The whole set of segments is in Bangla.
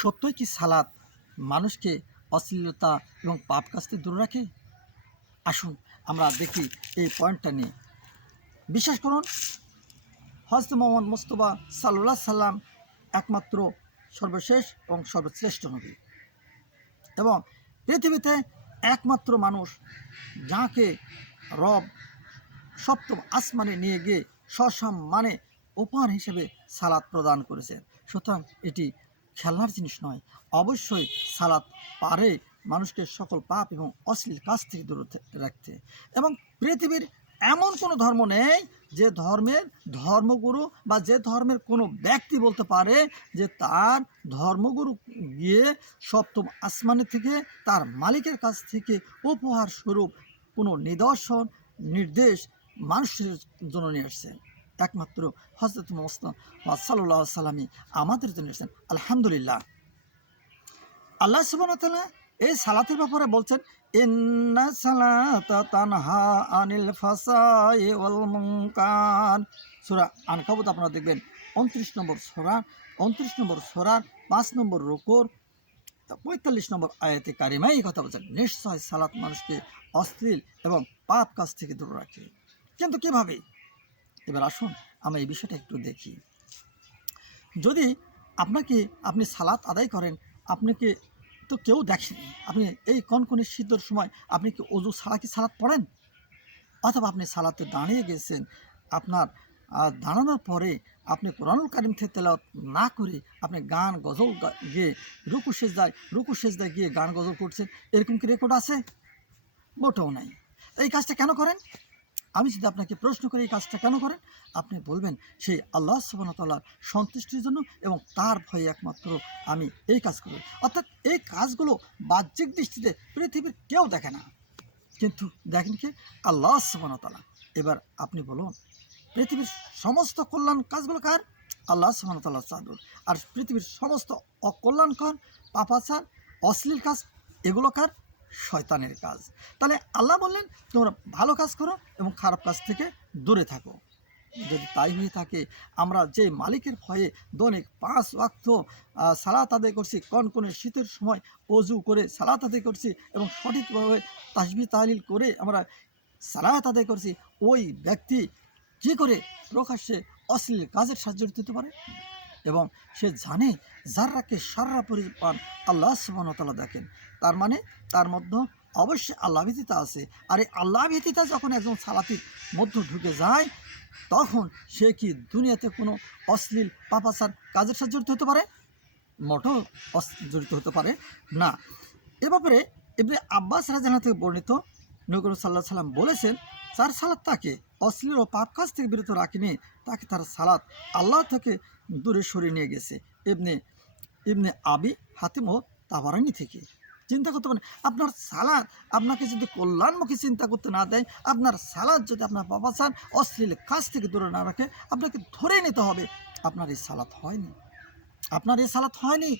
সত্যই কি সালাদ মানুষকে অশ্লীলতা এবং পাপ থেকে দূরে রাখে? আসুন আমরা দেখি এই পয়েন্টটা নিয়ে। বিশ্বাস করুন হজরত মোহাম্মদ মুস্তফা সাল্লাহ সাল্লাম একমাত্র সর্বশেষ এবং সর্বশ্রেষ্ঠ নবী। এবং পৃথিবীতে একমাত্র মানুষ যাকে রব সপ্তম আসমানে নিয়ে গিয়ে সসম্মানে উপহার হিসেবে সালাদ প্রদান করেছেন। সুতরাং এটি খেলনার জিনিস নয়। অবশ্যই সালাত পারে মানুষকে সকল পাপ এবং অশ্লীল কাজ থেকে দূরে রাখতে। এবং পৃথিবীর এমন কোনো ধর্ম নেই যে ধর্মের ধর্মগুরু বা যে ধর্মের কোনো ব্যক্তি বলতে পারে যে তার ধর্মগুরু গিয়ে সপ্তম আসমানে থেকে তার মালিকের কাছ থেকে উপহার স্বরূপ কোনো নিদর্শন, নির্দেশ মানুষের জন্য নিয়ে আসছে। একমাত্র হজরত মোহাম্মদ সাল্লাহ সাল্লামী আমাদের জন্য এসেছেন। আলহামদুলিল্লাহ। আল্লাহ সুবাহতাল্লাহ এই সালাতের ব্যাপারে বলছেন আনিল আনকাবুত আপনারা দেখবেন, উনত্রিশ নম্বর সূরা, উনত্রিশ নম্বর সূরার পাঁচ নম্বর রুকুর, পঁয়তাল্লিশ নম্বর আয়াতে কারিমা এই কথা বলছেন, নিশ্চয় সালাত মানুষকে অশ্লীল এবং পাপ কাজ থেকে দূরে রাখে। কিন্তু কীভাবে? এবার আসুন আমরা এই বিষয়টা একটু দেখি। যদি আপনাকে আপনি সালাত আদায় করেন আপনাকে তো কেউ দেখেনি, আপনি এই কনকনে শীতের সময় আপনি কি অজু ছাড়া কি সালাত পড়েন? অথবা আপনি সালাতে দাঁড়িয়ে গেছেন, আপনার দাঁড়ানোর পরে আপনি কোরআনুল কারিম থেকে না করে আপনি গান গজল গিয়ে রুকু সেজদায় রুকু সেজদায় গিয়ে গান গজল করছেন, এরকম কি রেকর্ড আছে? মোটেও নাই। এই কাজটা কেন করেন? আমি যদি আপনাকে প্রশ্ন করি এই কাজটা কেন করেন, আপনি বলবেন সেই আল্লাহ সুবাহতাল্লাহর সন্তুষ্টির জন্য এবং তার ভয়ে একমাত্র আমি এই কাজ করি। অর্থাৎ এই কাজগুলো বাহ্যিক দৃষ্টিতে পৃথিবীর কেউ দেখে না। কিন্তু দেখেন কি? আল্লাহ সুবাহতাল্লাহ এবার আপনি বলুন, পৃথিবীর সমস্ত কল্যাণ কাজগুলো কার? আল্লাহ সুবাহতাল্লাহ চাদর। আর পৃথিবীর সমস্ত অকল্যাণকর পাপাচার, অশ্লীল কাজ, এগুলো কার? শয়তানের কাজ। তাহলে আল্লাহ বললেন তোমরা ভালো কাজ করো এবং খারাপ কাজ থেকে দূরে থাকো। যদি তাই হয়ে থাকে আমরা যে মালিকের ভয়ে দৈনিক পাঁচ আহ, সালাত আদায় করছি কনকনে শীতের সময় অজু করে সালাত আদায় করছি এবং সঠিকভাবে তাসবি তাহলিল করে আমরা সালাত আদায় করছি ওই ব্যক্তি কী করে প্রকাশ্যে অশ্লীল কাজের সাহায্য দিতে পারে? এবং সে জানে যাররাকে সাররা পরিমাণ আল্লাহ সুবাহতালা দেখেন। তার মানে তার মধ্যে অবশ্যই আল্লাহ ভীতিতা আছে। আর এই আল্লাহ ভীতিতা যখন একজন সালাতির মধ্যে ঢুকে যায়, তখন সে কি দুনিয়াতে কোনো অশ্লীল, পাপাচার কাজের সাথে জড়িত হতে পারে? মোটেও জড়িত হতে পারে না। এ ব্যাপারে এমনি আব্বাস রাজানা থেকে বর্ণিত নগর সাল্লাহ সাল্লাম বলেছেন, যার সালাদ তাকে অশ্লীল ও পাপ কাজ থেকে বিরত রাখেনি, তাকে তার সালাদ আল্লাহ থেকে দূরে সরিয়ে নিয়ে গেছে। এমনি এমনি আবি হাতিম ও তাবারানি থেকে। চিন্তা করতে পারেন, আপনার সালাদ আপনাকে যদি কল্যাণমুখী চিন্তা করতে না দেয়, আপনার সালাদ যদি আপনার বাবাচার অশ্লীল কাজ থেকে দূরে না রাখে, আপনাকে ধরে নিতে হবে, আপনার এই সালাত হয়নি। আপনার এই সালাত হয়নি।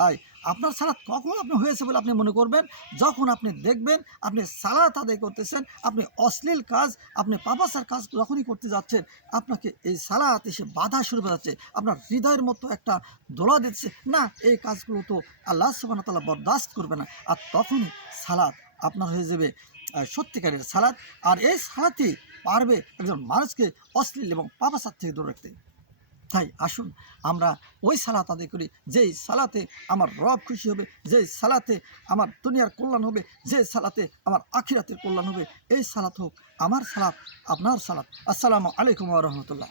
তাই আপনার সালাত কখন আপনি হয়েছে বলে আপনি মনে করবেন? যখন আপনি দেখবেন, আপনি সালাত আদায় করতেছেন, আপনি অশ্লীল কাজ, আপনি পাপাসার কাজ যখনই করতে যাচ্ছেন, আপনাকে এই সালাত এসে বাধা শুরু হয়ে যাচ্ছে। আপনার হৃদয়ের মতো একটা দোলা দিচ্ছে। না, এই কাজগুলো তো আল্লাহ সুবাহ তালা বরদাস্ত করবে না। আর তখনই সালাত আপনার হয়ে যাবে। সত্যিকারের সালাদ আর এই সালাতই পারবে একজন মানুষকে অশ্লীল এবং পাপাসার থেকে দূরে রাখতে। তাই আসুন আমরা ওই সালাত আদায় করি, যেই সালাতে আমার রব খুশি হবে, যেই সালাতে আমার দুনিয়ার কল্যাণ হবে যে সালাতে আমার আখিরাতের কল্যাণ হবে, এই সালাত হোক, আমার সালাত, আপনার সালাত। আসসালামু আলাইকুম রহমতুল্লাহ।